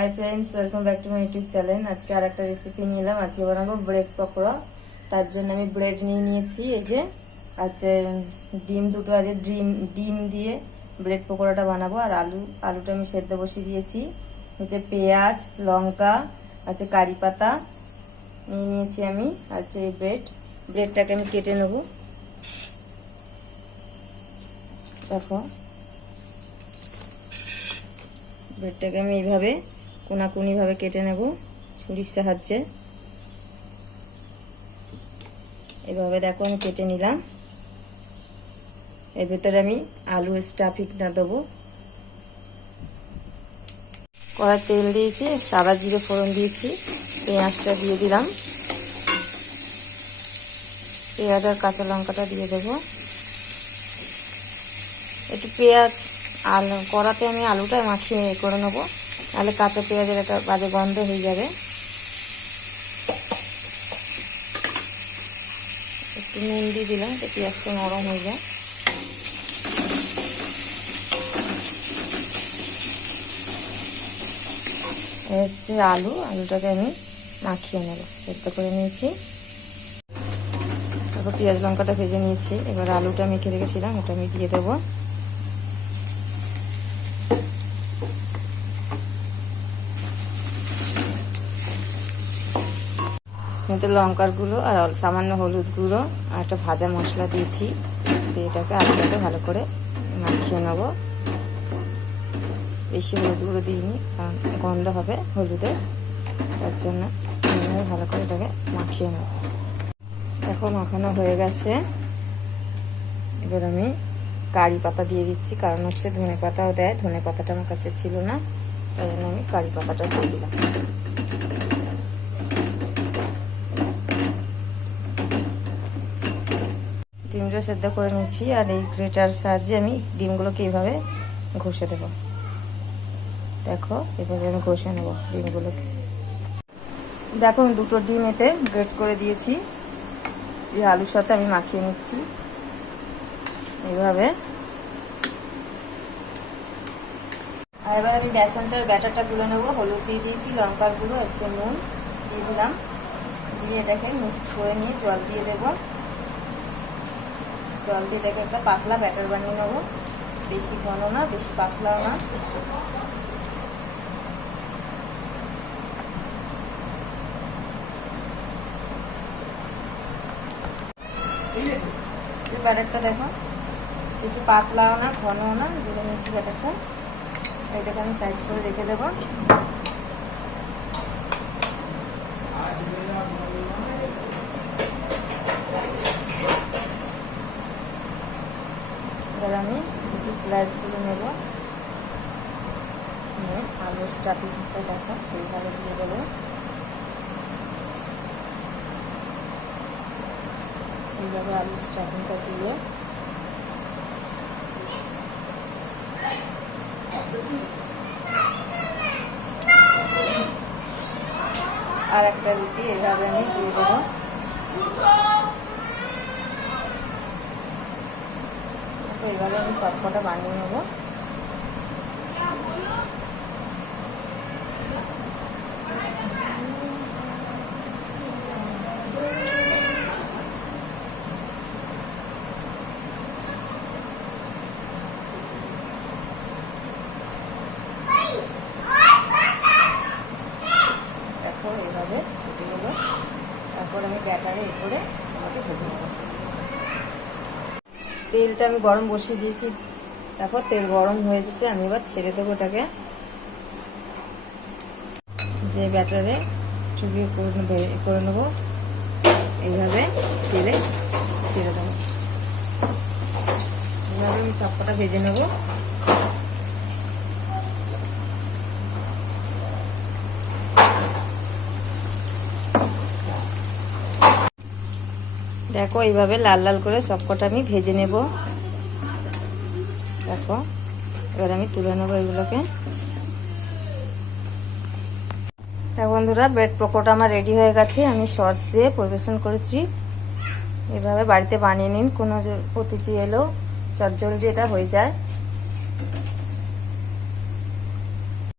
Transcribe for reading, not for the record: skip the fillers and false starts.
Hi friends, welcome back to my YouTube channel. आज के आरेकटा recipe निलाम। आज के बानाबो ब्रेड पकोड़ा। तार जोन्नो आमि ब्रेड निये नियेछि। एई जे आछे डिम दुटो आछे, डिम दिए ब्रेड पकोड़ाटा बानाबो। और आलूटा आमि सेদ্ধ बसिए दिएछि। हच्छे पेঁয়াজ, लंका, आछे काরি पाता निये नियेछि आमि। आछे ब्रेडटाके आमि केटे नेब। देखो ब्रेडटाके आमि এইভাবে কোনাকুনি ভাবে কেটে নেব ছুরির সাহায্যে। এইভাবে দেখো আমি কেটে নিলাম। এর ভিতরে আমি আলুর স্টাফিংটা দেবো। কড়াই তেল দিয়েছি, সাদা জিরে ফোড়ন দিয়েছি, পেঁয়াজটা দিয়ে দিলাম, পেঁয়াজ আর কাঁচা লঙ্কাটা দিয়ে দেবো। একটু পেঁয়াজ আলু কড়াতে আমি আলুটা মাখিয়ে করে নেবো, নাহলে কাঁচা পেঁয়াজের একটা বাজে গন্ধ হয়ে যাবে। একটু নুন দিয়ে দিলাম, তো পেঁয়াজটা নরম হয়ে যায়। হচ্ছে আলুটাকে আমি মাখিয়ে নেব, সেদ্ধ করে নিয়েছি। তারপর পেঁয়াজ লঙ্কাটা ভেজে নিয়েছি। এবার আলুটা মেখে রেখেছিলাম, ওটা আমি দিয়ে দেবো। এতে লঙ্কার গুঁড়ো আর সামান্য হলুদ গুঁড়ো আর একটা ভাজা মশলা দিয়েছি। দিয়ে এটাকে আলুটাকে ভালো করে মাখিয়ে নেব। বেশি হলুদ গুঁড়ো দিইনি, কারণ গন্ধ হবে হলুদের, তার জন্য ভালো করে এটাকে মাখিয়ে নেব। দেখো মাখানো হয়ে গেছে। এবার আমি কারি পাতা দিয়ে দিচ্ছি, কারণ হচ্ছে ধনে পাতাও দেয়। ধনে পাতাটা আমার কাছে ছিল না, তাই জন্য আমি কারি পাতাটা দিয়ে দিলাম। ডিমটা সেদ্ধ করে নিচ্ছি, আর এই গ্রেটার সাহায্যে আমি ডিমগুলোকে এইভাবে ঘষে দেব। দেখো এভাবে আমি ঘষে নেব ডিমগুলোকে। দেখো আমি দুটো ডিম এতে গ্রেট করে দিয়েছি। এই আলুর সাথে আমি মাখিয়ে নিচ্ছি এইভাবে। আর এবার আমি বেসনটার ব্যাটারটা গুলে নেবো। হলুদ দিয়ে দিয়েছি, লঙ্কার গুঁড়ো, হচ্ছে নুন দিয়ে দিলাম। দিয়ে এটাকে মিক্সড করে নিয়ে জল দিয়ে দেবো। জল দিয়ে এটাকে একটা পাতলা ব্যাটার বানিয়ে নেবো। বেশি ঘন না, বেশি পাতলাও না। ব্যাটারটা দেখো বেশি পাতলাও না, ঘনও না, গুলে নিয়েছি ব্যাটারটা। এটাকে আমি সাইড করে রেখে দেবো। এবার আমি দুটি স্লাইস করে নেব। আলুর স্টাফিংটা দেখো এইভাবে দিয়ে দেবো। এইভাবে আলুর স্টাফিংটা দিয়ে আর একটা রুটি এইভাবে আমি দিয়ে দেবো। এইভাবে আমি সবকটা বানিয়ে নেব। দেখো এইভাবে কেটে নেব। তারপর আমি ব্যাটারে এ করে আমাকে ভেজে নেব। তেলটা আমি গরম বসিয়ে দিয়েছি। দেখো তেল গরম হয়ে এসেছে। আমি এবার ছেড়ে দেবো ওটাকে। যে ব্যাটারে চুবিয়ে করে নেবো, এইভাবে তেলে ছেড়ে দেবো। এইভাবে আমি সবকটা ভেজে নেব। দেখো এইভাবে লাল লাল করে সবকটা আমি ভেজে নেব। দেখো এবার আমি তুলে নেবো এগুলোকে। দেখো বন্ধুরা, ব্রেড পকোড়া আমার রেডি হয়ে গেছে। আমি সস দিয়ে পরিবেশন করেছি। এভাবে বাড়িতে বানিয়ে নিন, কোনো অতিথি এলেও চটজলদি এটা হয়ে যায়।